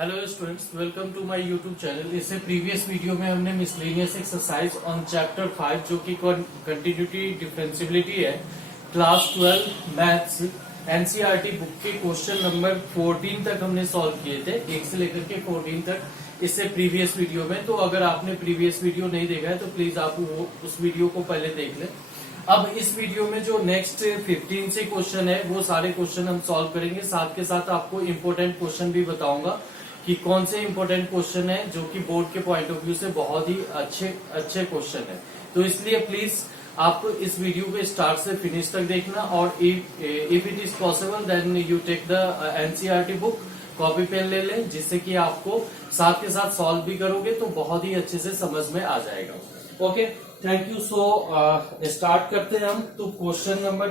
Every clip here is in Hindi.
Hello students, welcome to my YouTube channel. इससे प्रीवियस वीडियो में हमने मिसलेनियस एक्सरसाइज ऑन चैप्टर 5 जो कि कंटिन्यूटी डिफरेंशियबिलिटी है, क्लास 12 मैथ्स एनसीईआरटी बुक के क्वेश्चन नंबर 14 तक हमने सॉल्व किए थे, 1 से लेकर के 14 तक इससे प्रीवियस वीडियो में। तो अगर आपने प्रीवियस वीडियो नहीं देखा है तो प्लीज आप वो उस वीडियो को पहले देख लें। अब इस वीडियो में जो नेक्स्ट 15 से क्वेश्चन है वो सारे क्वेश्चन हम सॉल्व करेंगे, साथ के साथ आपको इम्पोर्टेंट क्वेश्चन भी बताऊंगा कि कौन से इंपॉर्टेंट क्वेश्चन है जो कि बोर्ड के पॉइंट ऑफ व्यू से बहुत ही अच्छे क्वेश्चन है। तो इसलिए प्लीज आप इस वीडियो को स्टार्ट से फिनिश तक देखना, और if it is possible then you take the NCERT book, copy pen ले लें, जिससे कि आपको साथ के साथ सॉल्व भी करोगे तो बहुत ही अच्छे से समझ में आ जाएगा। Okay, thank you. So start करते हैं हम। तो क्वेश्चन नंबर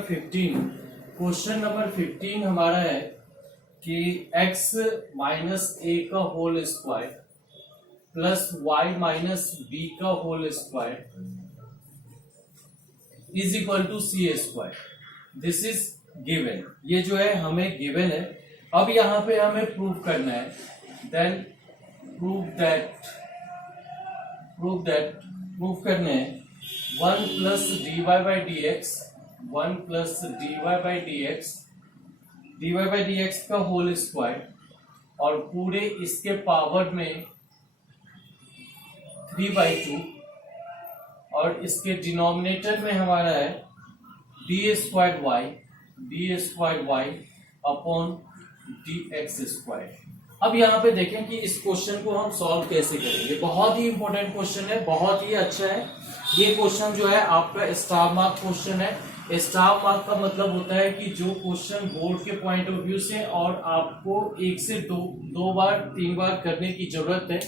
15 हमारा है कि x माइनस ए का whole square plus y minus B का whole square is equal to C square. This is given. ये जो है हमें गिवन है। अब यहां पे हमें प्रूव करना है। देन प्रूव करने हैं 1 plus D Y by D x, 1 plus D Y by D x का होल स्क्वायर, और पूरे इसके पावर में 3/2, और इसके डिनोमिनेटर में हमारा है d square Y upon d x square. अब यहाँ पे देखें कि इस क्वेश्चन को हम सॉल्व कैसे करेंगे। बहुत ही इंपॉर्टेंट क्वेश्चन है, बहुत ही अच्छा है। ये क्वेश्चन जो है आपका स्टार मार्क क्वेश्चन है। स्टार मार्क का मतलब होता है कि जो क्वेश्चन बोर्ड के पॉइंट ऑफ व्यू से और आपको 1 से 2 बार 3 बार करने की जरूरत है,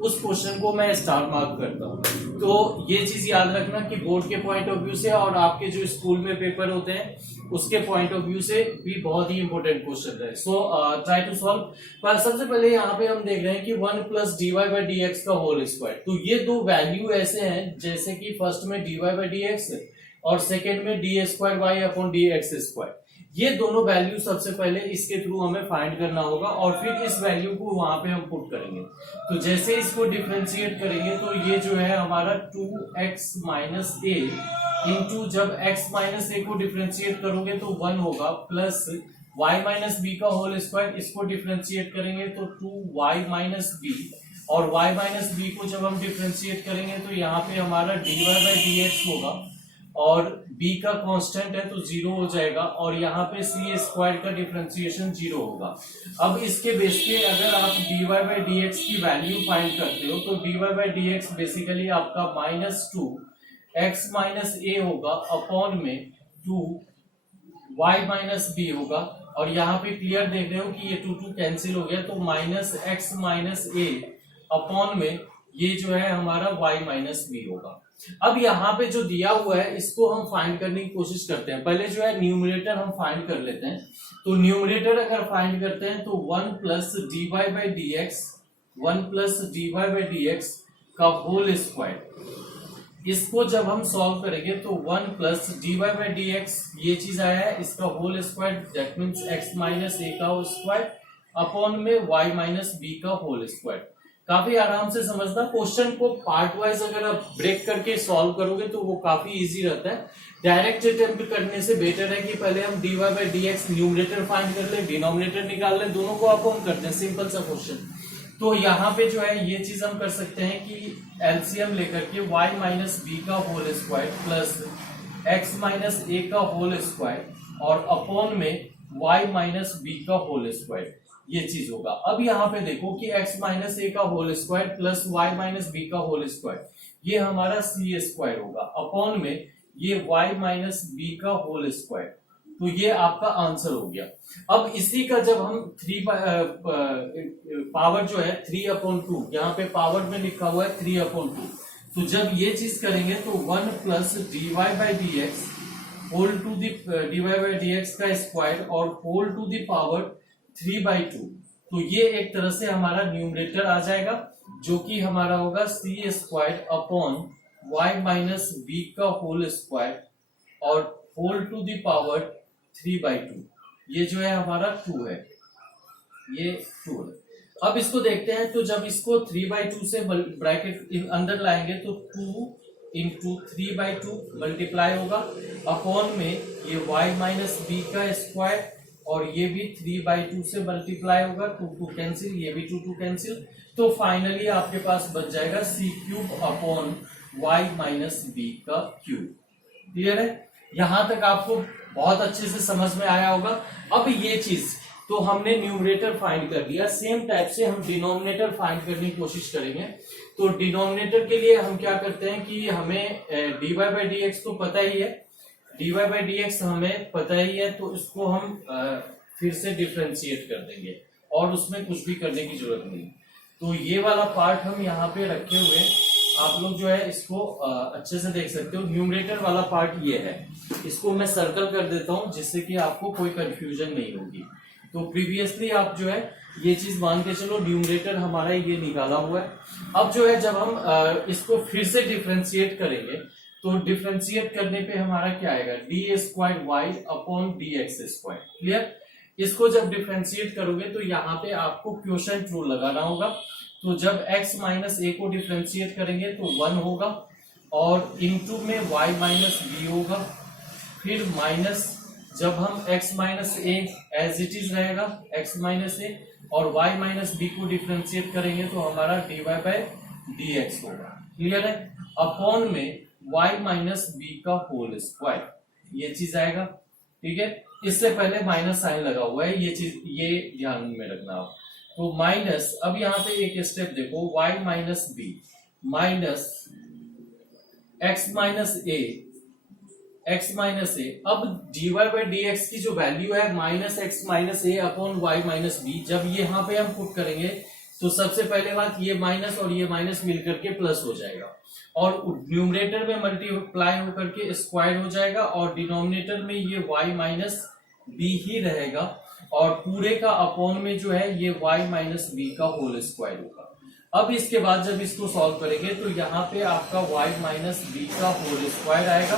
उस क्वेश्चन को मैं स्टार मार्क करता हूँ। तो ये चीज याद रखना कि बोर्ड के पॉइंट ऑफ व्यू से और आपके जो स्कूल में पेपर होते हैं उसके पॉइंट ऑफ व्यू से भी बहुत ही इंपॉर्टेंट क्वेश्चन है। So try to solve. पर सबसे पहले यहाँ पे हम देख रहे हैं कि 1 plus D Y by D x का होल स्क्वायर। तो ये दो वैल्यू ऐसे हैं जैसे कि फर्स्ट में d Y by D x और सेकेंड में d square Y upon d x square. ये दोनों वैल्यू सबसे पहले इसके थ्रू हमें फाइंड करना होगा, और फिर इस वैल्यू को वहां पे हम पुट करेंगे। तो जैसे इसको डिफरेंशिएट करेंगे तो ये जो है हमारा 2x माइनस ए इंटू, जब x माइनस ए को डिफरेंशिएट करोगे तो 1 होगा, प्लस y माइनस बी का होल स्क्वायर, इसको डिफरेंशिएट करेंगे तो 2y माइनस बी, और y माइनस बी को जब हम डिफरेंशिएट करेंगे तो यहाँ पे हमारा dy बाई डी एक्स होगा, और b का कांस्टेंट है तो 0 हो जाएगा, और यहाँ पे c स्क्वायर का डिफरेंशिएशन 0 होगा। अब इसके बेस पे अगर आप dy बाई डी एक्स की वैल्यू फाइंड करते हो तो dy by D x basically आपका -2x माइनस ए होगा अपॉन में 2y माइनस बी होगा, और यहाँ पे क्लियर देख रहे हो कि ये 2 कैंसिल हो गया, तो -x माइनस ए अपॉन में ये जो है हमारा y माइनस बी होगा। अब यहाँ पे जो दिया हुआ है इसको हम फाइंड करने की कोशिश करते हैं। पहले जो है न्यूमरेटर हम फाइंड कर लेते हैं। तो न्यूमरेटर अगर फाइंड करते हैं तो 1 plus D Y by D x, 1 plus D Y by D x का होल स्क्वायर, इसको जब हम सॉल्व करेंगे तो 1 plus D Y by D x ये चीज आया है, इसका whole square, that means X minus ए का स्क्वायर अपॉन में वाई माइनस बी का होल स्क्वायर। काफी आराम से समझना। क्वेश्चन को पार्ट वाइज अगर आप ब्रेक करके सॉल्व करोगे तो वो काफी इजी रहता है। डायरेक्ट अटेम्प्ट करने से बेटर है कि पहले हम d Y by D x numerator find कर ले, डिनोमिनेटर निकाल ले, दोनों को आप हम करते हैं, सिंपल सा क्वेश्चन। तो यहाँ पे जो है ये चीज हम कर सकते हैं कि एलसीएम लेकर के y माइनस बी का whole square plus x minus ए का होल स्क्वायर और अपॉन में y माइनस बी का होल स्क्वायर, ये चीज होगा। अब यहाँ पे देखो कि x माइनस ए का whole square plus y minus B का होल स्क्वायर, ये हमारा c स्क्वायर होगा अपॉन में ये y माइनस बी का होल स्क्वायर। तो ये आपका आंसर हो गया। अब इसी का जब हम पावर जो है 3/2, यहाँ पे पावर में लिखा हुआ है 3/2, तो जब ये चीज करेंगे तो 1 plus D Y by D x whole to d Y by D x का स्क्वायर और होल टू दी पावर 3/2, तो ये एक तरह से हमारा न्यूमरेटर आ जाएगा, जो कि हमारा होगा C square upon Y minus B का होल स्क्वायर और होल टू दी पावर 3/2। ये जो है हमारा 2 है, ये 2 है। अब इसको देखते हैं, तो जब इसको 3/2 से ब्रैकेट अंदर लाएंगे तो 2 इंटू 3/2 मल्टीप्लाई होगा अपॉन में ये y माइनस बी का स्क्वायर, और ये भी 3/2 से मल्टीप्लाई होगा, 2 कैंसिल, ये भी 2 कैंसिल, तो फाइनली आपके पास बच जाएगा c cube upon y minus B का क्यूब। क्लियर है? यहां तक आपको बहुत अच्छे से समझ में आया होगा। अब ये चीज तो हमने न्यूमरेटर फाइंड कर लिया, सेम टाइप से हम डिनोमिनेटर फाइंड करने की कोशिश करेंगे। तो डिनोमिनेटर के लिए हम क्या करते हैं कि हमें dy बाई डी एक्स तो पता ही है, dy बाई डी एक्स हमें पता ही है, तो इसको हम फिर से डिफ्रेंशिएट कर देंगे और उसमें कुछ भी करने की जरूरत नहीं। तो ये वाला पार्ट हम यहाँ पे रखे हुए, आप लोग जो है इसको अच्छे से देख सकते हो। न्यूमरेटर वाला पार्ट ये है, इसको मैं सर्कल कर देता हूं जिससे कि आपको कोई कंफ्यूजन नहीं होगी। तो प्रीवियसली आप जो है ये चीज मान के चलो, न्यूमरेटर हमारा ये निकाला हुआ है। अब जो है जब हम इसको फिर से डिफ्रेंशिएट करेंगे तो डिफ्रेंशिएट करने पे हमारा क्या आएगा, d square Y upon d x square. Clear? इसको जब डिफ्रेंशिएट करोगे तो यहाँ पे आपको क्वोशंट रूल लगाना होगा। तो जब x माइनस ए को डिफ्रेंशिएट करेंगे तो 1 होगा, और इनटू में y माइनस बी होगा, फिर माइनस जब हम x minus a as it is रहेगा x माइनस ए, और y माइनस बी को डिफ्रेंशिएट करेंगे तो हमारा dy बाई डी एक्स होगा। क्लियर है? अपॉन में y माइनस बी का होल स्क्वायर, ये चीज आएगा। ठीक है? इससे पहले माइनस साइन लगा हुआ है, ये चीज ये ध्यान में रखना आप। तो माइनस, अब यहाँ पे एक स्टेप देखो, y minus B minus x minus A, x minus A. अब dy बाई डी एक्स की जो वैल्यू है minus X minus A upon Y minus B, जब ये यहाँ पे हम पुट करेंगे तो सबसे पहले बात ये माइनस और ये माइनस मिलकर के प्लस हो जाएगा, और न्यूमरेटर में मल्टीप्लाई होकर के स्क्वायर हो जाएगा, और डिनोमिनेटर में ये y माइनस बी ही रहेगा, और पूरे का अपॉन में जो है ये y माइनस बी का होल स्क्वायर होगा। अब इसके बाद जब इसको सॉल्व करेंगे तो यहाँ पे आपका y माइनस बी का होल स्क्वायर आएगा,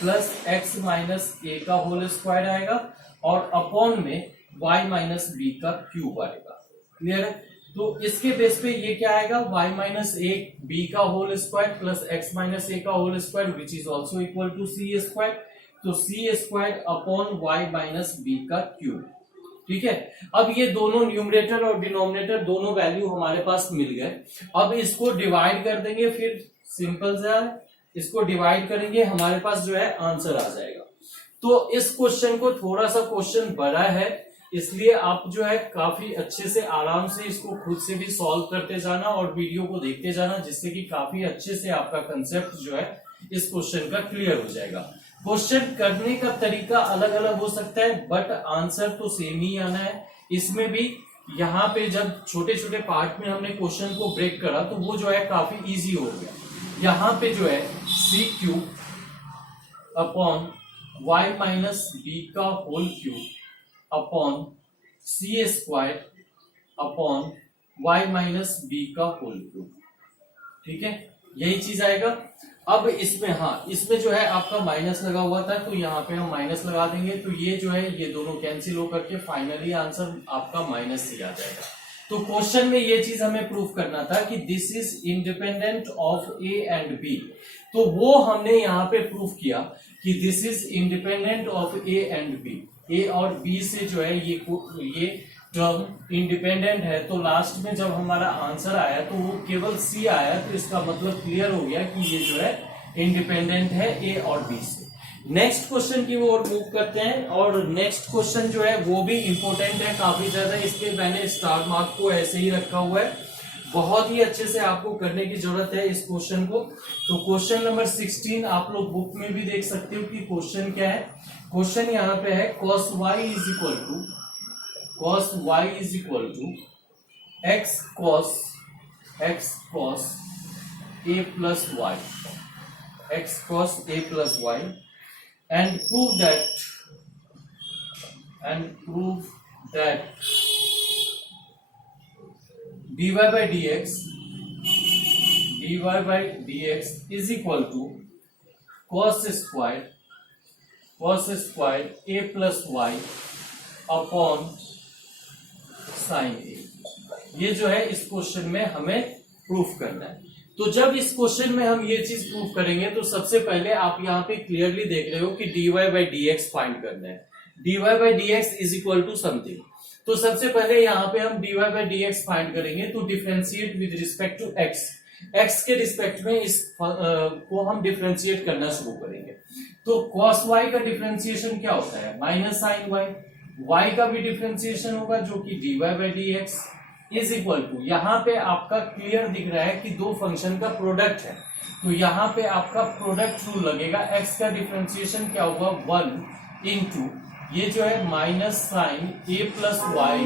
प्लस x माइनस ए का होल स्क्वायर आएगा, और अपॉन में y माइनस बी का क्यूब आएगा। क्लियर है? तो इसके बेस पे ये क्या आएगा, y माइनस ए बी का whole square plus x minus ए का whole square which is also equal to C square. तो C square upon y minus B का क्यूब। ठीक है? अब ये दोनों न्यूमरेटर और डिनोमिनेटर दोनों वैल्यू हमारे पास मिल गए। अब इसको डिवाइड कर देंगे, फिर सिंपल सा इसको डिवाइड करेंगे, हमारे पास जो है आंसर आ जाएगा। तो इस क्वेश्चन को थोड़ा सा क्वेश्चन बड़ा है, इसलिए आप जो है काफी अच्छे से आराम से इसको खुद से भी सॉल्व करते जाना और वीडियो को देखते जाना, जिससे कि काफी अच्छे से आपका कंसेप्ट जो है इस क्वेश्चन का क्लियर हो जाएगा। क्वेश्चन करने का तरीका अलग अलग हो सकता है, बट आंसर तो सेम ही आना है। इसमें भी यहाँ पे जब छोटे छोटे पार्ट में हमने क्वेश्चन को ब्रेक करा तो वो जो है काफी इजी हो गया। यहाँ पे जो है C cube upon Y minus B का whole cube upon C square upon Y minus B का होल क्यूब। ठीक है? यही चीज आएगा। अब इसमें इसमें जो है आपका माइनस लगा हुआ था, तो यहाँ पे हम माइनस लगा देंगे, तो ये जो है ये दोनों कैंसिल होकर के फाइनली आंसर आपका माइनस ही आ जाएगा। तो क्वेश्चन में ये चीज हमें प्रूफ करना था कि this is independent of A and B, तो वो हमने यहाँ पे प्रूफ किया कि this is independent of A and B. A और बी से जो है ये टर्म इंडिपेंडेंट है, तो लास्ट में जब हमारा आंसर आया तो वो केवल सी आया, तो इसका मतलब क्लियर हो गया कि ये जो है इंडिपेंडेंट है ए और बी से। नेक्स्ट क्वेश्चन की ओर मूव करते हैं, और नेक्स्ट क्वेश्चन जो है वो भी इंपॉर्टेंट है काफी ज्यादा, इसलिए मैंने स्टार मार्क को ऐसे ही रखा हुआ है। बहुत ही अच्छे से आपको करने की जरूरत है इस क्वेश्चन को। तो क्वेश्चन नंबर 16 आप लोग बुक में भी देख सकते हो कि क्वेश्चन क्या है। क्वेश्चन यहाँ पे है cos y is equal to x cos a plus y, x cos a plus y, and prove that dy by dx is equal to cos square a plus y upon sin a। ये जो है इस क्वेश्चन में हमें प्रूफ करना है। तो जब इस क्वेश्चन में हम ये चीज प्रूफ करेंगे तो सबसे पहले आप यहाँ पे क्लियरली देख रहे हो कि dy by D x find करना है। dy by D x is equal to something. तो सबसे पहले यहाँ पे हम dy by D x find करेंगे तो differentiate with respect to x, x के रिस्पेक्ट में इस को हम डिफरेंशिएट करना शुरू करेंगे। तो cos y का डिफरेंशिएशन क्या होता है? Minus sine y। y का भी डिफरेंशिएशन होगा जो कि dy by D x is equal to, यहाँ पे आपका क्लियर दिख रहा है कि दो फंक्शन का प्रोडक्ट है, तो यहाँ पे आपका प्रोडक्ट रूल लगेगा। x का डिफरेंशिएशन क्या होगा? 1 इंटू ये जो है minus sine a plus Y,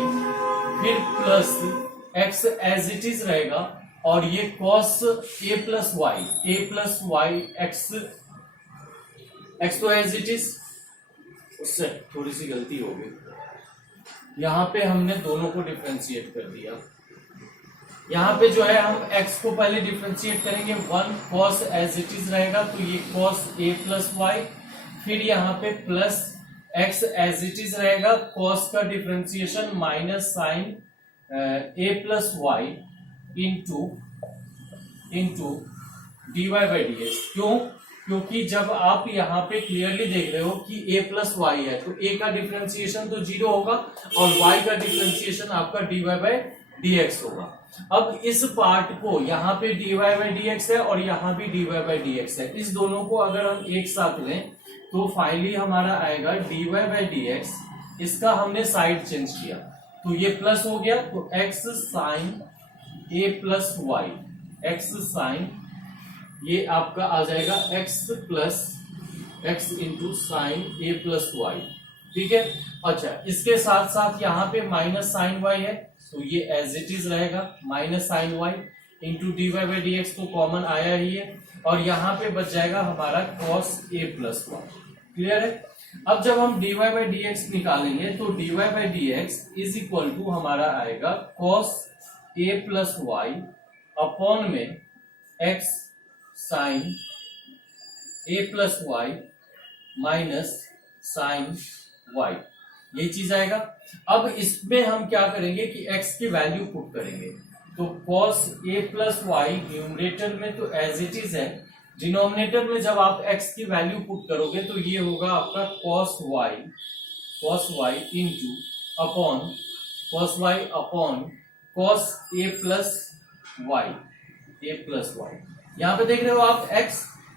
फिर plus x as it is रहेगा, और ये cos a plus Y x तो एज इट इज, उससे थोड़ी सी गलती हो गई, यहाँ पे हमने दोनों को डिफरेंशिएट कर दिया। यहाँ पे जो है हम x को पहले डिफरेंशिएट करेंगे, 1 cos एज इट इज रहेगा, तो ये cos a प्लस वाई, फिर यहाँ पे plus x as it is रहेगा, cos का differentiation minus sine a plus y into dy by D x. क्यों? क्योंकि जब आप यहाँ पे क्लियरली देख रहे हो कि a प्लस वाई है तो a का डिफरेंशिएशन तो 0 होगा और y का डिफरेंशिएशन आपका dy बाई डी एक्स होगा। अब इस पार्ट को यहाँ पे dy बाई डी एक्स है और यहाँ भी dy बाई डी एक्स है, इस दोनों को अगर हम एक साथ लें तो फाइनली हमारा आएगा dy बाई डी एक्स। इसका हमने साइड चेंज किया तो ये प्लस हो गया, तो x sine a plus Y, x sine ये आपका आ जाएगा x plus x into sine a plus y. ठीक है। अच्छा, इसके साथ साथ यहाँ पे माइनस साइन y है तो ये एज इट इज रहेगा, minus sine y into d Y by D x तो कॉमन आया ही है, और यहाँ पे बच जाएगा हमारा cos a plus y. Clear है। अब जब हम dy बाई डी एक्स निकालेंगे तो dy by D x is equal to हमारा आएगा cos a plus y upon में x sine a plus y minus sine y, ये चीज आएगा। अब इसमें हम क्या करेंगे कि x की वैल्यू पुट करेंगे, तो cos a plus y numerator में तो एज इट इज है, डिनोमिनेटर में जब आप x की वैल्यू पुट करोगे तो ये होगा आपका cos y into upon cos y upon cos a plus y. यहाँ पे देख रहे हो आप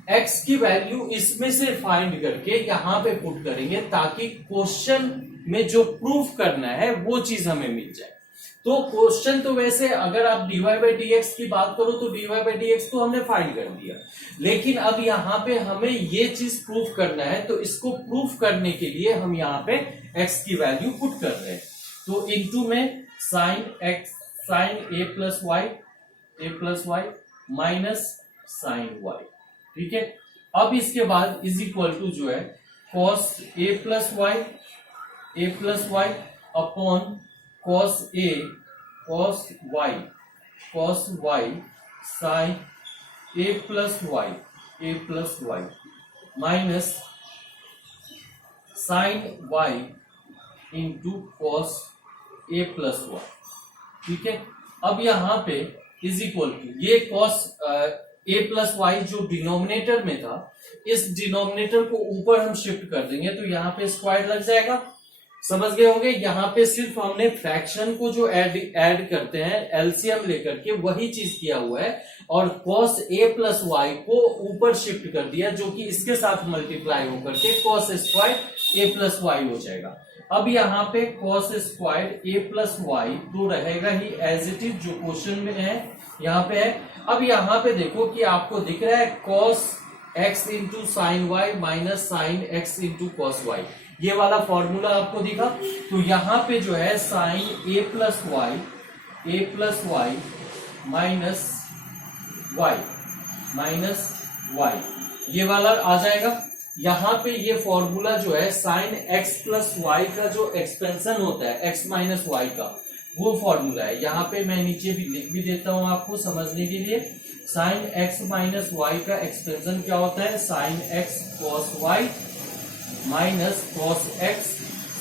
x की वैल्यू इसमें से फाइंड करके यहाँ पे पुट करेंगे ताकि क्वेश्चन में जो प्रूफ करना है वो चीज हमें मिल जाए। तो क्वेश्चन तो वैसे अगर आप dy बाई डी एक्स की बात करो तो dy बाई डी एक्स तो हमने फाइंड कर दिया, लेकिन अब यहाँ पे हमें ये चीज प्रूफ करना है, तो इसको प्रूफ करने के लिए हम यहाँ पे x की वैल्यू पुट कर रहे हैं। तो इनटू में sine a plus y minus sine y। ठीक है। अब इसके बाद इज इक्वल टू जो है cos a plus y upon cos y sine a plus y minus sine y into cos a plus y. ठीक है। अब यहाँ पे इज इक्वल टू ये cos a प्लस वाई जो डिनोमिनेटर में था, इस डिनोमिनेटर को ऊपर हम शिफ्ट कर देंगे तो यहाँ पे स्क्वायर लग जाएगा। समझ गए होंगे। यहाँ पे सिर्फ हमने फ्रैक्शन को जो ऐड करते हैं एलसीएम लेकर के वही चीज किया हुआ है, और cos a प्लस वाई को ऊपर शिफ्ट कर दिया जो कि इसके साथ मल्टीप्लाई होकर के cos square a plus y हो जाएगा। अब यहाँ पे cos square a plus y तो रहेगा ही एज इट इज जो क्वेश्चन में है, यहाँ पे है। अब यहाँ पे देखो कि आपको दिख रहा है cos x into sine y minus sine x into cos y, ये वाला फॉर्मूला आपको दिखा। तो यहाँ पे जो है sine a plus y minus y ये वाला आ जाएगा। यहाँ पे ये फॉर्मूला जो है साइन x प्लस वाई का जो एक्सपेंशन होता है x माइनस वाई का, वो फॉर्मूला है। यहाँ पे मैं नीचे भी लिख भी देता हूं आपको समझने के लिए। साइन x माइनस वाई का एक्सपेंशन क्या होता है? Sine x cos y minus cos x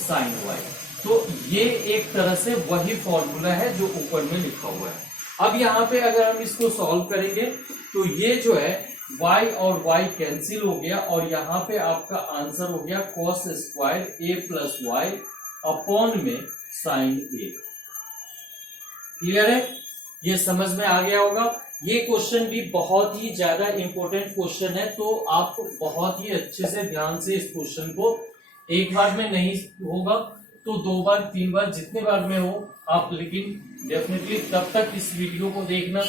sine y. तो ये एक तरह से वही फॉर्मूला है जो ऊपर में लिखा हुआ है। अब यहाँ पे अगर हम इसको सॉल्व करेंगे तो ये जो है y और y कैंसिल हो गया और यहाँ पे आपका आंसर हो गया cos square a plus y upon में साइन a। क्लियर है? ये समझ में आ गया होगा। ये क्वेश्चन भी बहुत ही ज्यादा इंपॉर्टेंट क्वेश्चन है, तो आप बहुत ही अच्छे से ध्यान से इस क्वेश्चन को, एक बार में नहीं होगा तो 2 बार 3 बार जितने बार में हो आप, लेकिन डेफिनेटली तब तक इस वीडियो को देखना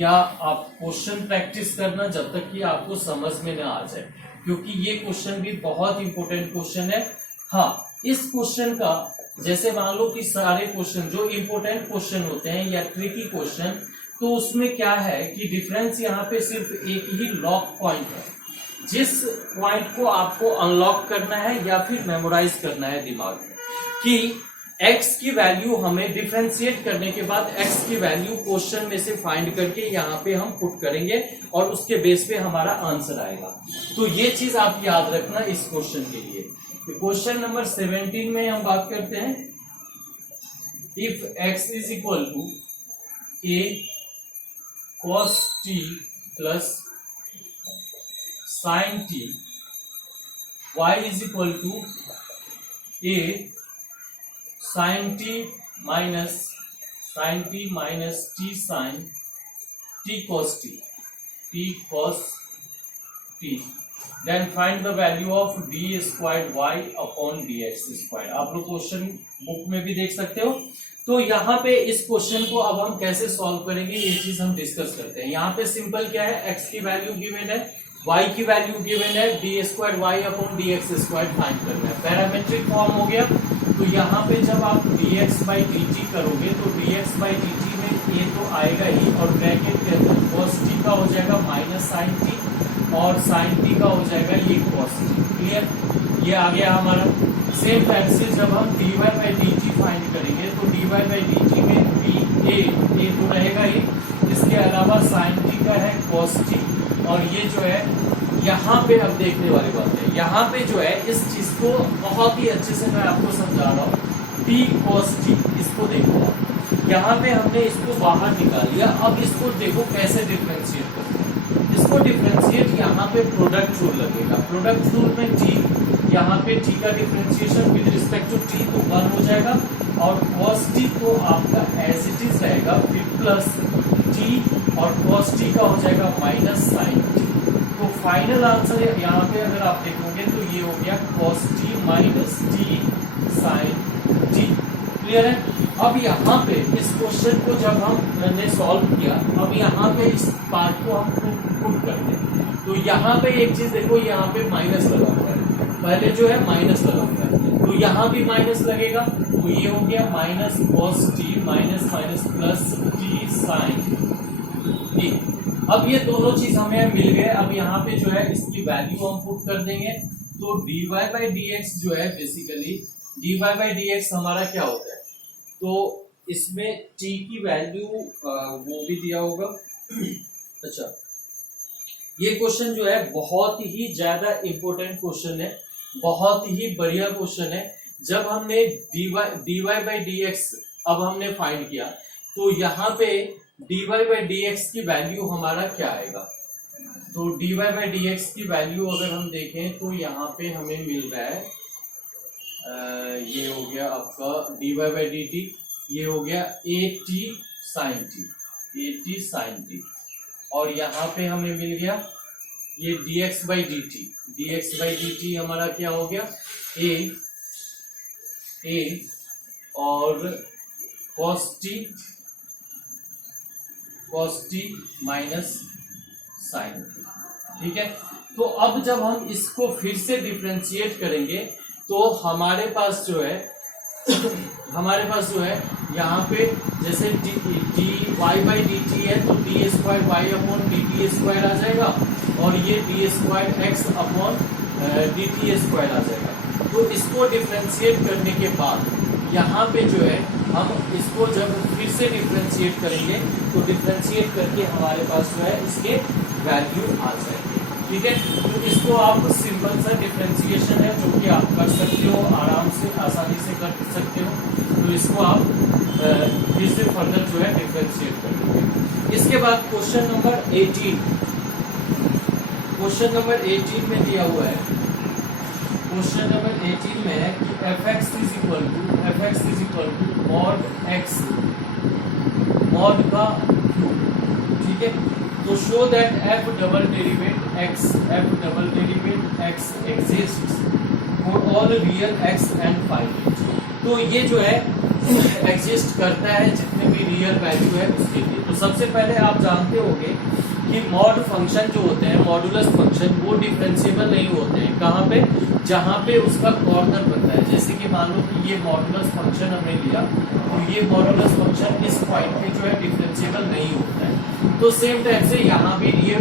या आप क्वेश्चन प्रैक्टिस करना जब तक कि आपको समझ में ना आ जाए, क्योंकि ये क्वेश्चन भी बहुत इंपॉर्टेंट क्वेश्चन है। हाँ, इस क्वेश्चन का जैसे मान लो कि सारे क्वेश्चन जो इंपॉर्टेंट क्वेश्चन होते हैं या ट्रिकी क्वेश्चन, तो उसमें क्या है कि डिफरेंस यहाँ पे सिर्फ एक ही लॉक पॉइंट है, जिस पॉइंट को आपको अनलॉक करना है या फिर मेमोराइज करना है दिमाग में, कि x की वैल्यू हमें डिफरेंशिएट करने के बाद x की वैल्यू क्वेश्चन में से फाइंड करके यहाँ पे हम पुट करेंगे और उसके बेस पे हमारा आंसर आएगा। तो ये चीज आप याद रखना इस क्वेश्चन के लिए। क्वेश्चन नंबर 17 में हम बात करते हैं, if x is equal to a cos t plus sin t, y is equal to a sin t minus t sin t cos t, then find the value of d square Y upon d x square. आप लोग क्वेश्चन बुक में भी देख सकते हो। तो यहाँ पे इस क्वेश्चन को अब हम कैसे सॉल्व करेंगे ये चीज हम डिस्कस करते हैं। यहाँ पे सिंपल क्या है, x की वैल्यू गिवन है, y की वैल्यू गिवन है, d square Y upon d x square find करना है। पैरामेट्रिक फॉर्म हो गया। तो यहाँ पे जब आप dx बाई dt करोगे तो dx बाई dt में ये तो आएगा ही, और ब्रैकेट के अंदर cos t का हो जाएगा माइनस sin t और sin t का हो जाएगा ये cos t। क्लियर? ये आ गया हमारा। सेम टाइप से जब हम dy बाई dt फाइंड करेंगे तो dy बाई dt में a तो रहेगा ही, इसके अलावा sin t का है cos t, और ये जो है यहाँ पे अब देखने वाली बात है, यहाँ पे जो है इस चीज को बहुत ही अच्छे से मैं आपको समझा रहा हूँ। t cos t, इसको देखो, यहाँ पे हमने इसको बाहर निकाल लिया। अब इसको देखो कैसे डिफरेंशिएट करते हैं। इसको डिफरेंशिएट यहाँ पे प्रोडक्ट रूल लगेगा। प्रोडक्ट रूल में t, यहाँ पे t का differentiation with respect to t तो 1 हो जाएगा, और cos t तो आपका एज इट इज रहेगा, फिर प्लस t और cos t का हो जाएगा माइनस sin t। तो फाइनल आंसर यहाँ पे अगर आप देखोगे तो ये हो गया cos t minus t sin t। Clear है? अब यहाँ पे इस क्वेश्चन को जब हमने सॉल्व किया, अब यहाँ पे इस पार्ट को हम पुट करते हैं। तो यहाँ पे एक चीज देखो, यहाँ पे माइनस लगा हुआ है, पहले जो है माइनस लगा हुआ है, तो यहाँ भी माइनस लगेगा। तो ये हो गया minus cos t minus minus plus t sin t। अब ये दोनों चीज हमें मिल गए। अब यहाँ पे जो है इसकी वैल्यू हम पुट कर देंगे। तो dy बाई dx जो है बेसिकली dy बाई dx हमारा क्या होता है, तो इसमें t की वैल्यू वो भी दिया होगा। अच्छा, ये क्वेश्चन जो है बहुत ही ज्यादा इंपॉर्टेंट क्वेश्चन है, बहुत ही बढ़िया क्वेश्चन है। जब हमने dy बाई dx अब हमने फाइंड किया, तो यहाँ पे dy बाई dx की वैल्यू हमारा क्या आएगा, तो dy बाई dx की वैल्यू अगर हम देखें तो यहाँ पे हमें मिल रहा है, ये हो गया आपका dy बाई dt, ये हो गया at sin t, और यहाँ पे हमें मिल गया ये dx बाई dt हमारा क्या हो गया a और cos t minus sin t। ठीक है? तो अब जब हम इसको फिर से डिफरेंशिएट करेंगे तो हमारे पास जो है यहाँ पे जैसे dy बाई dt है तो D square Y upon dt square आ जाएगा, और ये D square X upon dt square आ जाएगा। तो इसको डिफरेंशिएट करने के बाद यहाँ पे जो है हम इसको जब फिर से डिफरेंशिएट करेंगे तो डिफरेंशिएट करके हमारे पास जो है इसके वैल्यू आ जाएंगे। ठीक है। तो इसको आप सिंपल सा डिफरेंशिएशन है जो कि आप कर सकते हो, आराम से आसानी से कर सकते हो। तो इसको आप फिर से फर्दर जो है डिफरेंशिएट कर देंगे। इसके बाद क्वेश्चन नंबर 18, क्वेश्चन नंबर 18 में दिया हुआ है, क्वेश्चन नंबर 18 में है कि fx is equal to mod x mod का क्यूब, ठीक है। तो show that f double derivate x exists for all real x and find it. तो ये जो है एग्जिस्ट करता है जितने भी रियल वैल्यू है उसके लिए। तो सबसे पहले आप जानते होंगे कि मॉड फंक्शन जो होते हैं, मॉडुलस फंक्शन, वो डिफरेंशिएबल नहीं होते हैं। कहाँ पे? जहाँ पे उसका कॉर्नर बनता है। जैसे कि मान लो कि ये मॉडुलस फंक्शन हमने लिया, तो ये मॉडुलस फंक्शन इस पॉइंट पे जो है डिफरेंशिएबल नहीं होता है। तो सेम टाइप से यहाँ भी ये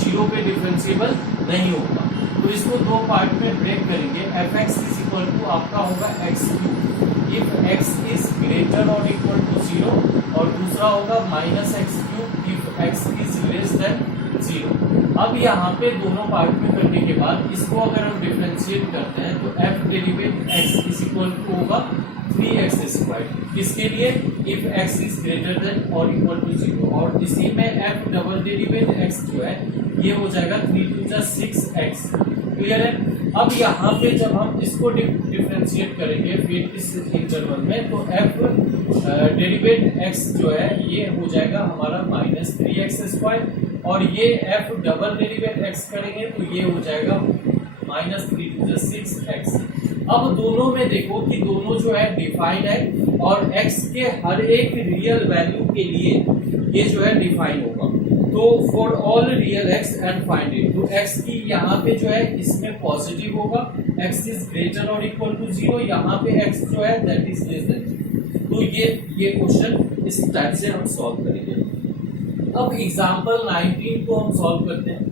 0 पे डिफरेंशिएबल नहीं होगा। तो इसको दो पार्ट में ब्रेक करेंगे। fx इज इक्वल टू आपका होगा x cube if x is greater और इक्वल टू 0, और दूसरा होगा minus x cube if x is less than 0। अब यहाँ पे दोनों पार्ट में करने के बाद इसको अगर हम डिफरेंशिएट करते हैं तो f derivate x is equal to होगा 3x स्क्वायर। इसके लिए if x is greater than और इक्वल टू 0, और इसी में f डबल डेरिवेट x जो है ये हो जाएगा 3 टू 6x। क्लियर है? अब यहाँ पे जब हम इसको डिफरेंशिएट करेंगे फिर इस इंटरवल में, तो f डेरिवेट x जो है ये हो जाएगा हमारा माइनस 3x स्क्वायर, और ये f डबल डेरिवेट x करेंगे तो ये हो जाएगा माइनस 3 टू 6x। अब दोनों में देखो कि दोनों जो है डिफाइंड है, और x के हर एक रियल वैल्यू के लिए ये जो है डिफाइन होगा। तो for all real x and find it, तो x की यहाँ पे जो है इसमें पॉजिटिव होगा, x इज ग्रेटर और इक्वल टू 0, यहाँ पे x जो है दैट इज लेस देन। तो ये क्वेश्चन इस टाइप से हम सॉल्व करेंगे। अब एग्जांपल 19 को हम सॉल्व करते हैं।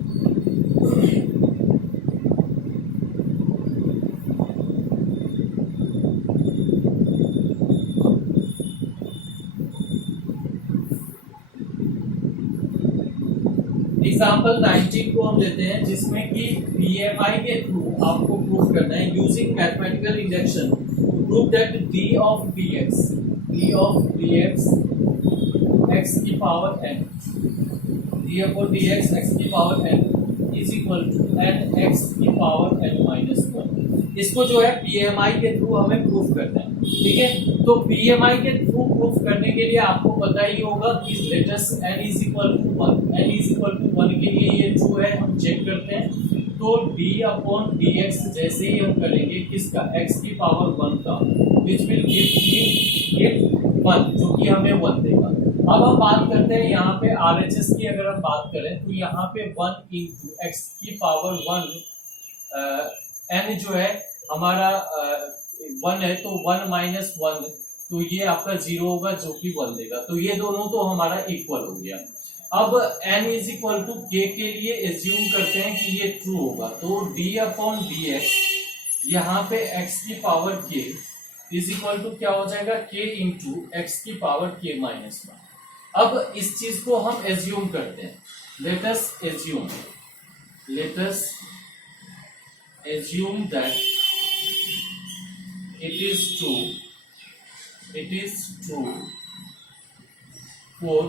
एग्जाम्पल 19 को हम लेते हैं जिसमें कि PMI के थ्रू आपको प्रूव करना है using mathematical induction prove that d of dx x की power n, d upon dx x की power n is equal to n x की पावर n माइनस 1। इसको जो है PMI के थ्रू हमें प्रूव करना है, ठीक है। तो PMI के थ्रू प्रूफ करने के लिए आपको पता ही होगा कि let's n is equal to 1, n is equal to 1 के लिए ये ट्रू है, हम चेक करते हैं। तो d अपॉन dx जैसे ही हम करेंगे किसका, x की पावर 1 का, विच विल गिव 1, जो कि हमें 1 देगा। अब हम बात करते हैं यहाँ पे RHS की, अगर हम बात करें तो यहाँ पे 1 इंटू एक्स की पावर 1 n जो है हमारा 1 है, तो 1 माइनस 1, तो ये आपका 0 होगा जो कि 1 देगा। तो ये दोनों तो हमारा इक्वल हो गया। अब n is equal to k के लिए एज्यूम करते हैं कि ये ट्रू होगा, तो d अपॉन dx यहाँ पे x की power k is equal to क्या हो जाएगा, k इंटू एक्स की पावर k माइनस 1। अब इस चीज को हम एज्यूम करते हैं, let us assume that it is true for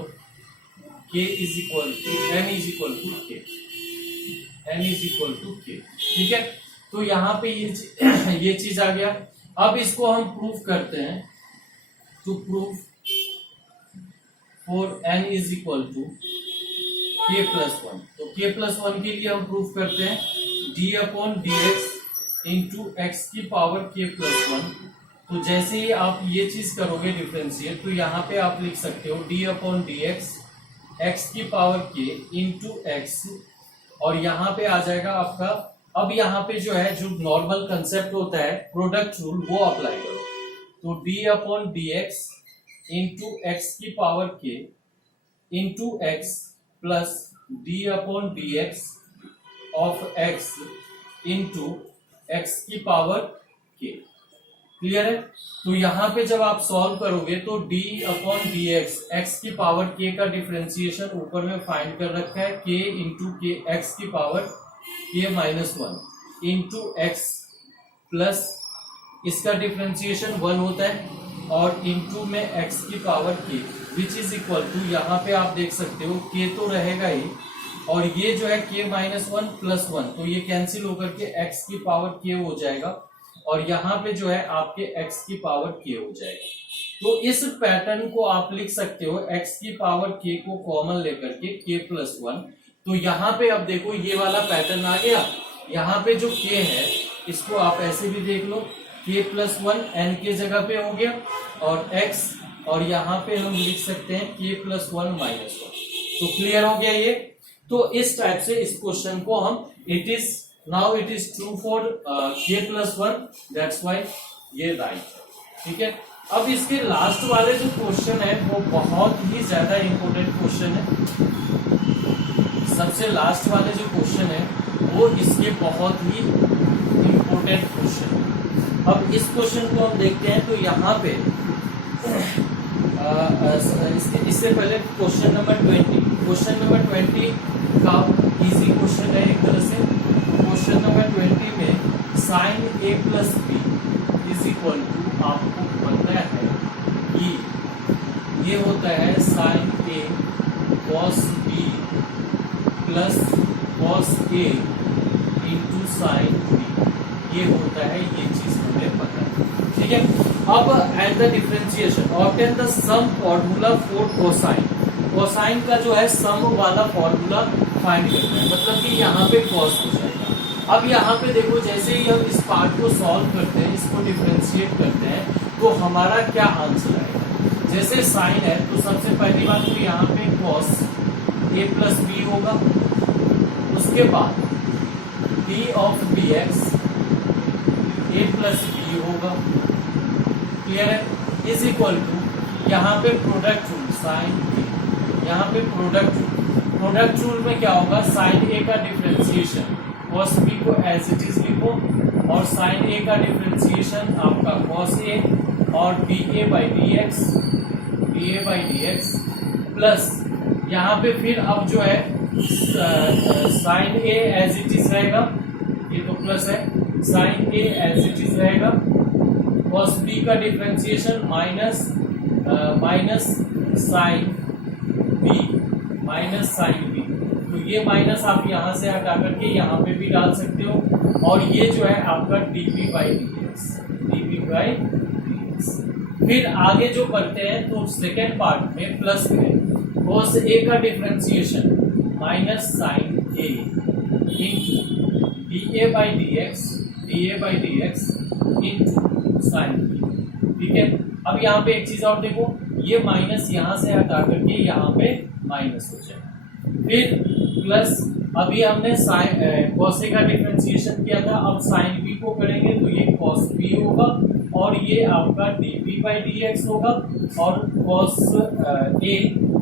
k is equal to n is equal to k, ठीक है। तो यहाँ पे ये चीज आ गया। अब इसको हम प्रूफ करते हैं, to proof for n is equal to k plus 1। तो k प्लस 1 के लिए हम प्रूफ करते हैं d upon dx into x की पावर k प्लस 1। तो जैसे ही आप ये चीज करोगे डिफरेंशिएट, तो यहाँ पे आप लिख सकते हो d अपॉन dx एक्स की पावर k इंटू एक्स, और यहाँ पे आ जाएगा आपका। अब यहाँ पे जो है जो नॉर्मल कंसेप्ट होता है प्रोडक्ट रूल, वो अप्लाई करो। तो d upon dx into x की power k into x plus d upon dx of x into x की पावर k। क्लियर है? तो यहाँ पे जब आप सॉल्व करोगे तो d अपॉन dx x की पावर k का डिफरेंशिएशन ऊपर में फाइंड कर रखा है, k इंटू k x की power k minus one into x plus इसका डिफ्रेंसिएशन 1 होता है और इंटू में x की power k which is equal to, यहाँ पे आप देख सकते हो k तो रहेगा ही और ये जो है k minus one plus one, तो ये कैंसिल होकर के x की पावर k हो जाएगा और यहाँ पे जो है आपके x की पावर k हो जाएगा। तो इस पैटर्न को आप लिख सकते हो x की पावर k को कॉमन लेकर के k प्लस वन। तो यहाँ पे अब देखो ये वाला पैटर्न आ गया, यहाँ पे जो k है इसको आप ऐसे भी देख लो, k प्लस वन एन के जगह पे हो गया और x, और यहाँ पे हम लिख सकते हैं k plus one minus one. तो क्लियर हो गया ये। तो इस टाइप से इस क्वेश्चन को हम it is true for k plus one, that's why ये राइट है। ठीक है, अब इसके लास्ट वाले जो क्वेश्चन है वो बहुत ही ज्यादा इंपॉर्टेंट क्वेश्चन है। सबसे लास्ट वाले जो क्वेश्चन है वो इसके बहुत ही इंपॉर्टेंट क्वेश्चन है। अब इस क्वेश्चन को हम देखते हैं तो यहाँ पे इससे पहले क्वेश्चन नंबर 20 का इजी क्वेश्चन है एक तरह से। क्वेश्चन नंबर 20 में sine a plus b is equal to, आपको पता है कि ये होता है sine a cos b plus cos a into sine b, ये होता है, ये चीज हमें पता है। ठीक है, अब at the differentiation obtain the sum formula for cosine. Cosine का जो है सम वाला फॉर्मूला फाइंड करना है, मतलब कि यहाँ पे कॉस हो जाएगा। अब यहाँ पे देखो जैसे ही हम इस पार्ट को सॉल्व करते हैं, इसको डिफरेंशिएट करते हैं, तो हमारा क्या आंसर आएगा। जैसे साइन है तो सबसे पहली बात तो यहाँ पे कॉस ए प्लस बी होगा, उसके बाद d of b x a plus b होगा, क्लियर है, इज इक्वल टू यहाँ पे प्रोडक्ट रूल साइन ए, यहाँ पे प्रोडक्ट रूल में क्या होगा, साइन ए का डिफरेंशिएशन कॉस बी को एज इट इज लिखो और साइन ए का डिफरेंशिएशन आपका कॉस ए और d a by D x plus यहाँ पे फिर अब जो है sine a as it is रहेगा, ये तो प्लस है, sine a as it is रहेगा, कॉस बी का डिफरेंशिएशन माइनस साइन बी, तो ये माइनस आप यहाँ से हटा करके यहाँ पे भी डाल सकते हो और ये जो है आपका dp बाई dx। फिर आगे जो करते हैं तो सेकेंड पार्ट में प्लस में कॉस ए का differentiation minus sine a into d a by D x into sine b. ठीक है, अब यहाँ पे एक चीज और देखो, ये माइनस यहाँ से हटा करके यहाँ पे माइनस हो जाए, फिर प्लस अभी हमने साइन कॉस ए का डिफरेंशिएशन किया था, अब साइन बी को करेंगे तो ये कॉस बी होगा और ये आपका dp बाई dx होगा और cos a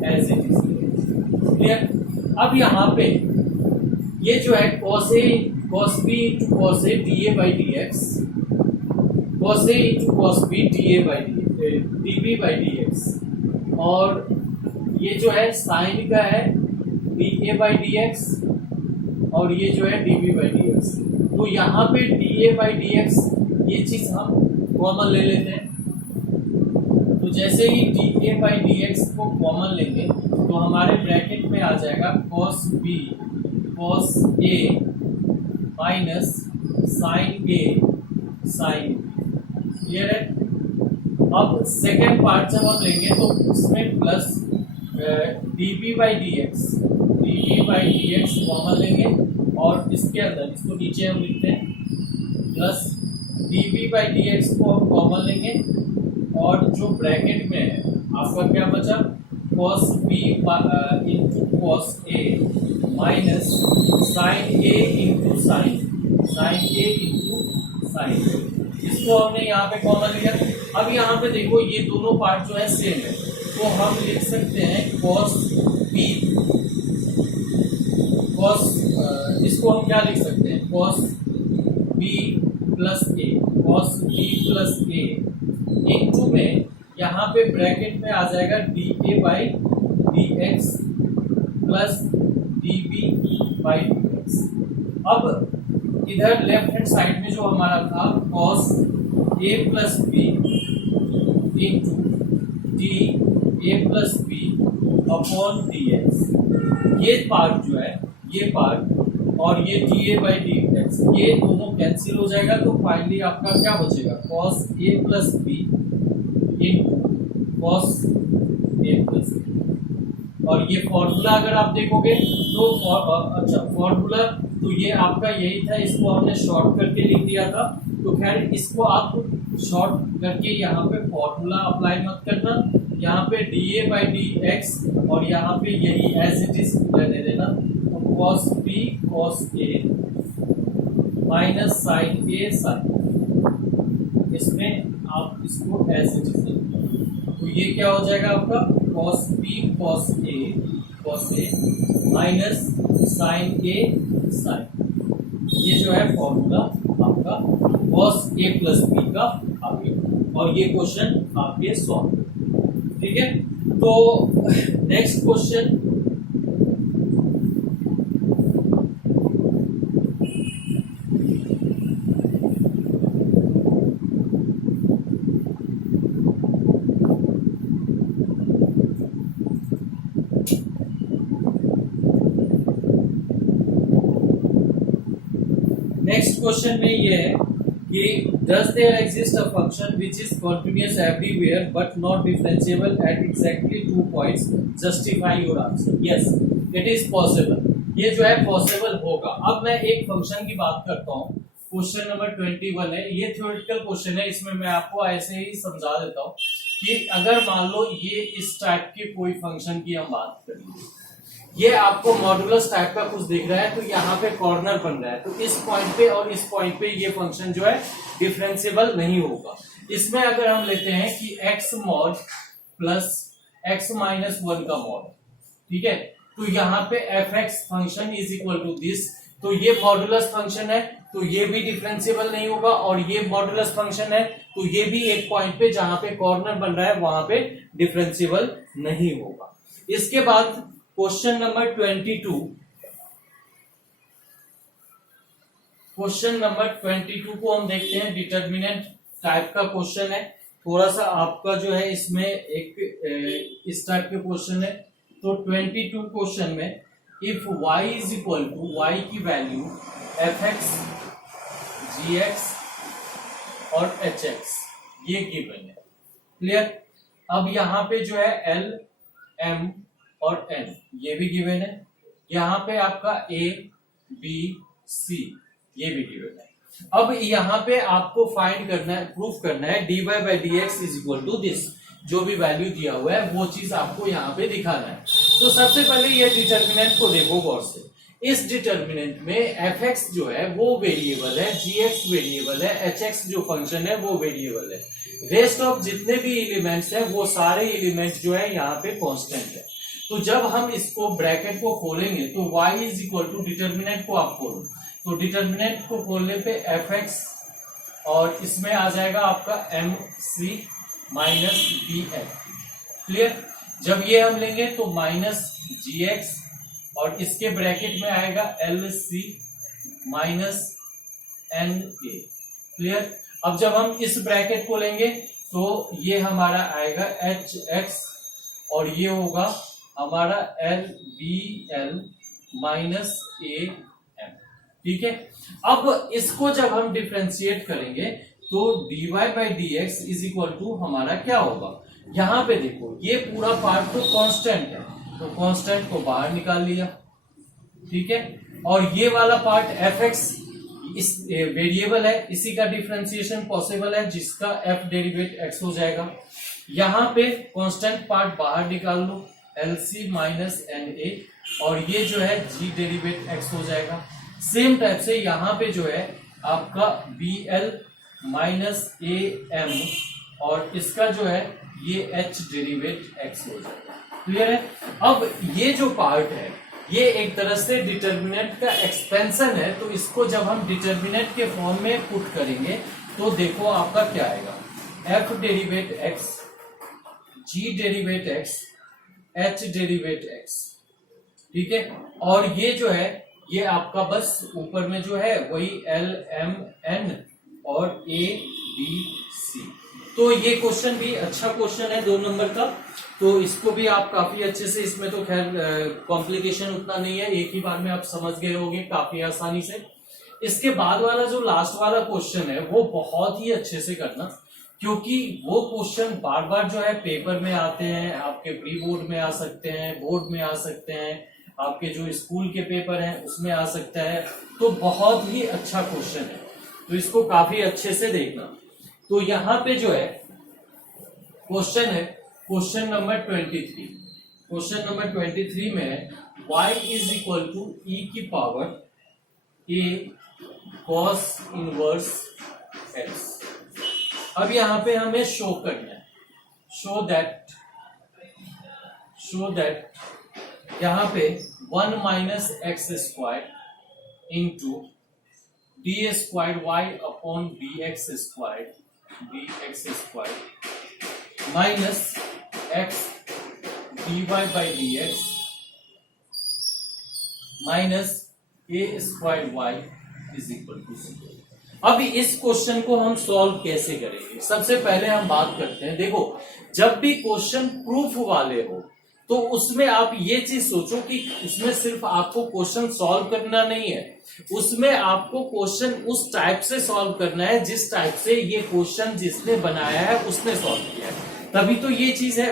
as it is, clear. अब यहाँ पे ये जो है cos b into cos a d a by D x, cos a into cos b d b by D x, और ये जो है साइन का है d a by D x और ये जो है d b by D x. तो यहाँ पे d a by D x ये चीज हम कॉमन ले लेते हैं, तो जैसे ही d a by D x को कॉमन लेंगे तो हमारे ब्रैकेट में आ जाएगा cos b cos a minus sine a sine, clear है। अब सेकेंड पार्ट जब हम लेंगे तो उसमें plus dp by D x common लेंगे और इसके अंदर इसको नीचे हम लिखते हैं plus dp by D x को हम कॉमन लेंगे और जो ब्रैकेट में है आपका क्या बचा, cos b into cos a minus sine a into sign a into sign, इसको हमने यहाँ पे कॉमन लिया। अब यहाँ पे देखो ये दोनों पार्ट जो है सेम है, तो हम लिख सकते हैं कॉस बी इसको हम क्या लिख सकते हैं, cos b plus a into में यहाँ पे ब्रैकेट में आ जाएगा d a by D x plus d b by D x. अब इधर लेफ्ट हैंड साइड में जो हमारा था cos a plus b into d a plus b upon d x, ये पार्ट जो है, ये पार्ट और ये d a by D x, ये दोनों कैंसिल हो जाएगा। तो फाइनली आपका क्या बचेगा, cos a plus b into cos a plus b. और ये फॉर्मूला अगर आप देखोगे तो अच्छा फॉर्मूला तो ये आपका यही था, इसको हमने शॉर्ट करके लिख दिया था। तो खैर इसको आप शॉर्ट करके यहाँ पे फॉर्मूला अप्लाई मत करना, यहाँ पे d a by D x और यहाँ पे यही एज इट इज रहने देना। तो cos b cos a minus sine a sine, इसमें आप इसको एज इट इज, तो ये क्या हो जाएगा आपका cos b cos a minus sine a sine, ये जो है फॉर्मूला आपका cos a प्लस b का आ गया और ये क्वेश्चन आपके सॉल्व। ठीक है, तो नेक्स्ट क्वेश्चन, नेक्स्ट क्वेश्चन में ये है कि does there exist a function which is continuous everywhere but not differentiable at exactly 2 points, justify your answer। yes it is possible, ये जो है पॉसिबल होगा। अब मैं एक फंक्शन की बात करता हूँ, क्वेश्चन नंबर 21 है, ये थ्योरेटिकल क्वेश्चन है, इसमें मैं आपको ऐसे ही समझा देता हूँ कि अगर मान लो ये इस टाइप के कोई फंक्शन की हम बात करें, ये आपको मॉडुलस टाइप का कुछ दिख रहा है, तो यहाँ पे कॉर्नर बन रहा है, तो इस पॉइंट पे और इस पॉइंट पे ये फंक्शन जो है डिफरेंशिएबल नहीं होगा। इसमें अगर हम लेते हैं कि x mod plus x minus 1 का मॉड, ठीक है, तो यहाँ पे fx function is equal to this, तो ये मॉडुलस फंक्शन है, तो ये भी डिफरेंशिएबल नहीं होगा, और ये मॉडुलस फंक्शन है, तो ये भी एक पॉइंट पे जहां पे कॉर्नर बन रहा है वहां पे डिफरेंशिएबल नहीं होगा। इसके बाद क्वेश्चन नंबर 22, क्वेश्चन नंबर 22 को हम देखते हैं, डिटर्मिनेंट टाइप का क्वेश्चन है, थोड़ा सा आपका जो है इसमें एक इस टाइप के क्वेश्चन है। तो 22 क्वेश्चन में if y is equal to, y की वैल्यू fx gx और hx ये गिवन है, क्लियर। अब यहाँ पे जो है l m और n ये भी गिवन है, यहाँ पे आपका a b c ये भी गिवन है। अब यहाँ पे आपको फाइंड करना है, प्रूफ करना है dy by D x is equal to this, जो भी वैल्यू दिया हुआ है वो चीज आपको यहाँ पे दिखाना है। तो सबसे पहले ये डिटर्मिनेंट को देखो गौर से, इस डिटर्मिनेंट में fx जो है वो वेरिएबल है, gx वेरिएबल है, hx जो फंक्शन है वो वेरिएबल है, रेस्ट ऑफ जितने भी एलिमेंट्स हैं वो सारे एलिमेंट्स जो है यहाँ पे कांस्टेंट है। तो जब हम इसको ब्रैकेट को खोलेंगे तो y is equal to, determinant को आप खोलो, तो डिटर्मिनेंट को खोलने पे fx और इसमें आ जाएगा आपका mc माइनस bf, क्लियर। जब ये हम लेंगे तो माइनस gx और इसके ब्रैकेट में आएगा lc माइनस na, क्लियर। अब जब हम इस ब्रैकेट को लेंगे तो ये हमारा आएगा hx और ये होगा हमारा lbl माइनस am, ठीक है। अब इसको जब हम डिफरेंशिएट करेंगे तो dy by D x is equal to हमारा क्या होगा, यहाँ पे देखो ये पूरा पार्ट तो कांस्टेंट है, तो कांस्टेंट को बाहर निकाल लिया, ठीक है, और ये वाला पार्ट fx इस वेरिएबल है, इसी का डिफरेंशिएशन पॉसिबल है जिसका f डेरिवेट x हो जाएगा। यहाँ पे कांस्टेंट पार्ट बाहर निकाल लो, lc माइनस na, और ये जो है g डेरिवेट x हो जाएगा। सेम टाइप से यहाँ पे जो है आपका bl माइनस am और इसका जो है ये h डेरिवेट x हो जाएगा, क्लियर है। अब ये जो पार्ट है ये एक तरह से डिटर्मिनेंट का एक्सपेंशन है, तो इसको जब हम डिटर्मिनेंट के फॉर्म में पुट करेंगे तो देखो आपका क्या आएगा, f derivate x, g derivative x, h derivative x, ठीक है, और ये जो है ये आपका बस ऊपर में जो है वही L M N और A B C। तो ये क्वेश्चन भी अच्छा क्वेश्चन है 2 नंबर का, तो इसको भी आप काफी अच्छे से, इसमें तो खैर कॉम्प्लिकेशन उतना नहीं है, एक ही बार में आप समझ गए होंगे काफी आसानी से। इसके बाद वाला जो लास्ट वाला क्वेश्चन है वो बहुत ही अच्छे से करना, क्योंकि वो क्वेश्चन बार बार जो है पेपर में आते हैं, आपके प्री बोर्ड में आ सकते हैं, बोर्ड में आ सकते हैं, आपके जो स्कूल के पेपर हैं उसमें आ सकता है, तो बहुत ही अच्छा क्वेश्चन है, तो इसको काफी अच्छे से देखना। तो यहां पे जो है क्वेश्चन है क्वेश्चन नंबर 23। क्वेश्चन नंबर 23 में है y is equal to e की power a cos inverse x। अब यहां पे हमें शो करना है, शो दैट यहां पे 1 minus x square into d square Y upon d x square minus x d Y by D x minus a square y is equal to 0। अब इस क्वेश्चन को हम सॉल्व कैसे करेंगे? सबसे पहले हम बात करते हैं, देखो जब भी क्वेश्चन प्रूफ वाले हो तो उसमें आप ये चीज सोचो कि उसमें सिर्फ आपको क्वेश्चन सॉल्व करना नहीं है, उसमें आपको क्वेश्चन उस टाइप से सॉल्व करना है जिस टाइप से ये क्वेश्चन जिसने बनाया है उसने सॉल्व किया है, तभी तो ये चीज है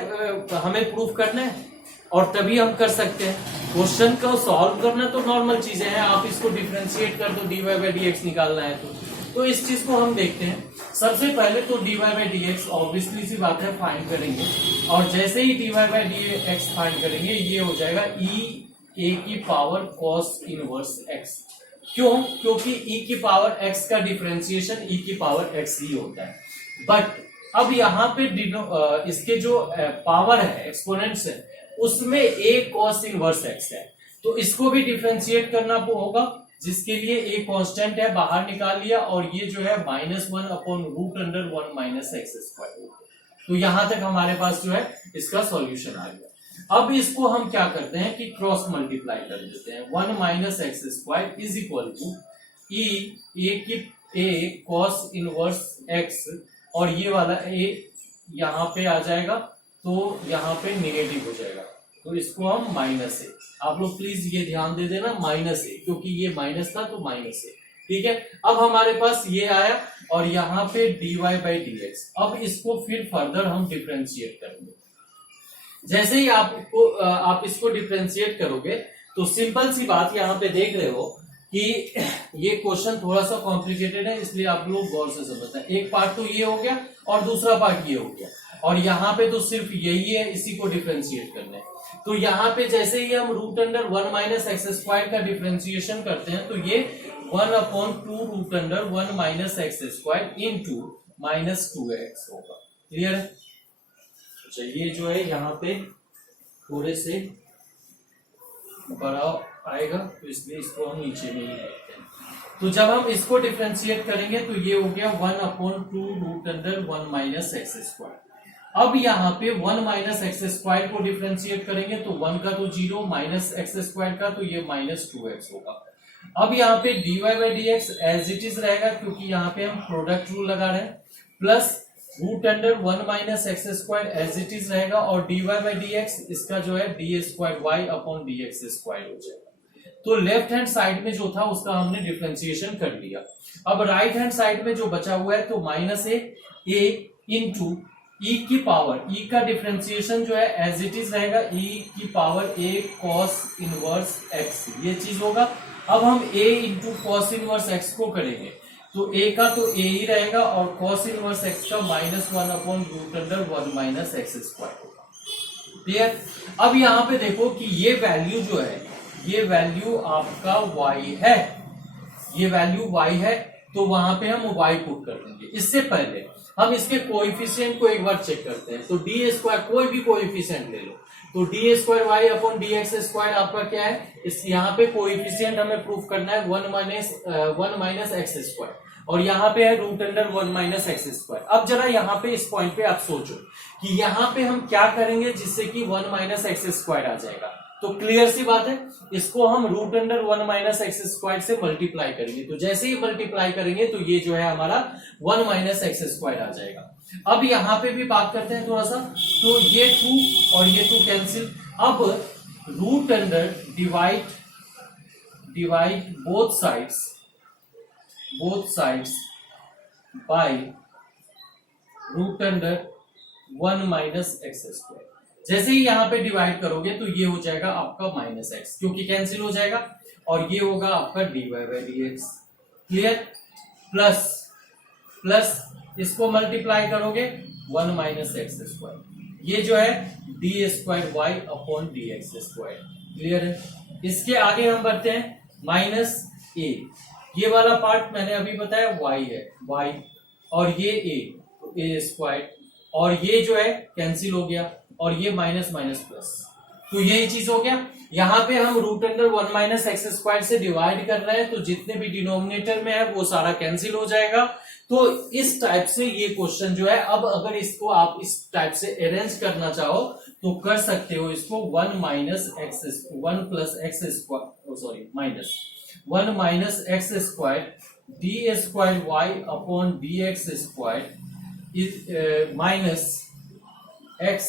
हमें प्रूफ करना है और तभी हम कर सकते हैं। क्वेश्चन को सॉल्व करना तो नॉर्मल चीजें हैं, आप इसको डिफरेंशिएट कर दो, d Y by D x निकालना है तो इस चीज को हम देखते हैं। सबसे पहले तो d Y by D x obviously सी बात है फाइंड करेंगे, और जैसे ही d Y by D x find करेंगे ये हो जाएगा ई ए की पावर कॉस इनवर्स एक्स। क्यों? क्योंकि ई की पावर एक्स का डिफरेंशिएशन ई की पावर एक्स ही होता है। बट अब यहाँ पे इसके जो पावर है, एक्सपोनेंट्स है, उसमें ए कॉस इनवर्स एक्स है, तो इसको भी डिफरेंशिएट करना होगा, जिसके लिए ए कांस्टेंट है, बाहर निकाल लिया, और ये जो है -1 upon root under 1 minus x square. तो यहां तक हमारे पास जो है इसका सॉल्यूशन आ गया। अब इसको हम क्या करते हैं कि क्रॉस मल्टीप्लाई कर देते हैं, 1 minus x square is equal to a cos inverse x, और ये वाला ए यहाँ पे आ जाएगा तो यहाँ पे नेगेटिव हो जाएगा, तो इसको हम माइनस ए, आप लोग प्लीज ये ध्यान दे देना माइनस ए, क्योंकि ये माइनस था तो माइनस ए, ठीक है। अब हमारे पास ये आया और यहाँ पे dy बाई डी एक्स। अब इसको फिर फर्दर हम डिफरेंशिएट करेंगे। जैसे ही आप इसको डिफरेंशिएट करोगे तो सिंपल सी बात यहाँ पे देख रहे हो कि ये क्वेश्चन थोड़ा सा कॉम्प्लिकेटेड है, इसलिए आप लोग गौर से समझते हैं। एक पार्ट तो ये हो गया और दूसरा पार्ट ये हो गया, और यहाँ पे तो सिर्फ यही है, इसी को डिफरेंशिएट करना है। तो यहाँ पे जैसे ही हम root under 1 minus x square का डिफरेंशिएशन करते हैं तो ये 1 upon 2 root under 1 minus x square into minus 2x होगा। क्लियर है? अच्छा, ये जो है यहाँ पे थोड़े से बड़ा आएगा, तो इसलिए इसको हम नीचे में ही रखते हैं। तो जब हम इसको डिफरेंशिएट करेंगे तो ये हो गया 1 upon 2 root under 1 minus x square. अब यहाँ पे 1 माइनस एक्स स्क्वायर को डिफरेंशिएट करेंगे तो 1 का तो 0, माइनस एक्स स्क्वायर का तो ये माइनस 2x होगा। अब यहाँ पे dy by D x as it is रहेगा, क्योंकि यहाँ पे हम प्रोडक्ट रूल लगा रहे हैं, plus root under 1 minus x square as it is रहेगा, और dy बाई डी एक्स इसका जो है d square Y upon d x square हो जाएगा। तो लेफ्ट हैंड साइड में जो था उसका हमने डिफरेंशिएशन कर लिया। अब राइट हैंड साइड में जो बचा हुआ है तो माइनस ए इंटू ई की पावर, ई का डिफरेंशिएशन जो है एज इट इज रहेगा, ई की पावर ए कॉस इनवर्स एक्स, ये चीज होगा। अब हम ए इंटू कॉस इनवर्स एक्स को करेंगे तो ए का तो ए ही रहेगा, और कॉस इनवर्स एक्स का -1 upon root under 1 minus x square होगा। क्लियर? अब यहाँ पे देखो कि ये वैल्यू जो है, ये वैल्यू आपका y है, ये वैल्यू y है, तो वहां पे हम y पुट कर देंगे। इससे पहले हम इसके कोएफिशिएंट को एक बार चेक करते हैं, तो डी स्क्वायर, कोई भी कोएफिशिएंट ले लो, तो D square Y upon d x square आपका क्या है, इस यहाँ पे कोएफिशिएंट हमें प्रूफ करना है 1 माइनस एक्स स्क्वायर, और यहाँ पे है root under 1 minus x square. अब जरा यहाँ पे इस पॉइंट पे आप सोचो कि यहाँ पे हम क्या करेंगे जिससे कि 1 माइनस एक्स स्क्वायर आ जाएगा। तो क्लियर सी बात है, इसको हम root under 1 minus x square से मल्टीप्लाई करेंगे। तो जैसे ही मल्टीप्लाई करेंगे तो ये जो है हमारा 1 माइनस एक्स स्क्वायर आ जाएगा। अब यहां पे भी बात करते हैं थोड़ा सा, तो ये 2 और ये 2 कैंसिल। अब root under divide both sides by root under 1 minus x square. जैसे ही यहां पे डिवाइड करोगे तो ये हो जाएगा आपका माइनस एक्स, क्योंकि कैंसिल हो जाएगा, और ये होगा आपका dy by D x. Clear? Plus इसको मल्टीप्लाई करोगे 1 माइनस एक्स स्क्वायर, ये जो है d square Y upon d x square. Clear है? इसके आगे हम बढ़ते हैं माइनस ए, ये वाला पार्ट मैंने अभी बताया y है, y, और ये ए स्क्वायर, और ये जो है कैंसिल हो गया, और ये माइनस माइनस प्लस, तो यही चीज हो गया। यहां पे हम root under 1 minus x square से डिवाइड कर रहे हैं, तो जितने भी डिनोमिनेटर में है वो सारा कैंसिल हो जाएगा। तो इस टाइप से ये क्वेश्चन जो है, अब अगर इसको आप इस टाइप से अरेंज करना चाहो तो कर सकते हो इसको 1 minus x 1 plus x square, sorry minus 1 minus x square d square Y upon d x square minus x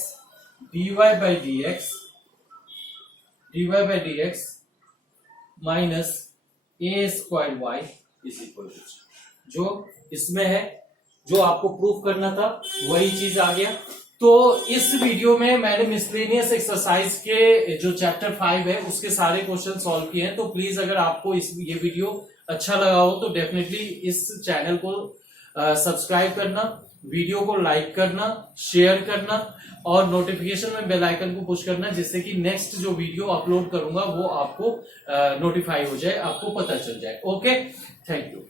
dy by dx minus a square y is equal to, जो इसमें है, जो आपको प्रूफ करना था वही चीज आ गया। तो इस वीडियो में मैंने मिसलेनियस एक्सरसाइज के जो चैप्टर 5 है उसके सारे क्वेश्चन सॉल्व किए हैं। तो प्लीज अगर आपको ये वीडियो अच्छा लगा हो तो डेफिनेटली इस चैनल को सब्सक्राइब करना, वीडियो को लाइक करना, शेयर करना, और नोटिफिकेशन में बेल आइकन को पुश करना, जिससे कि नेक्स्ट जो वीडियो अपलोड करूंगा वो आपको नोटिफाई हो जाए, आपको पता चल जाए। Okay, thank you.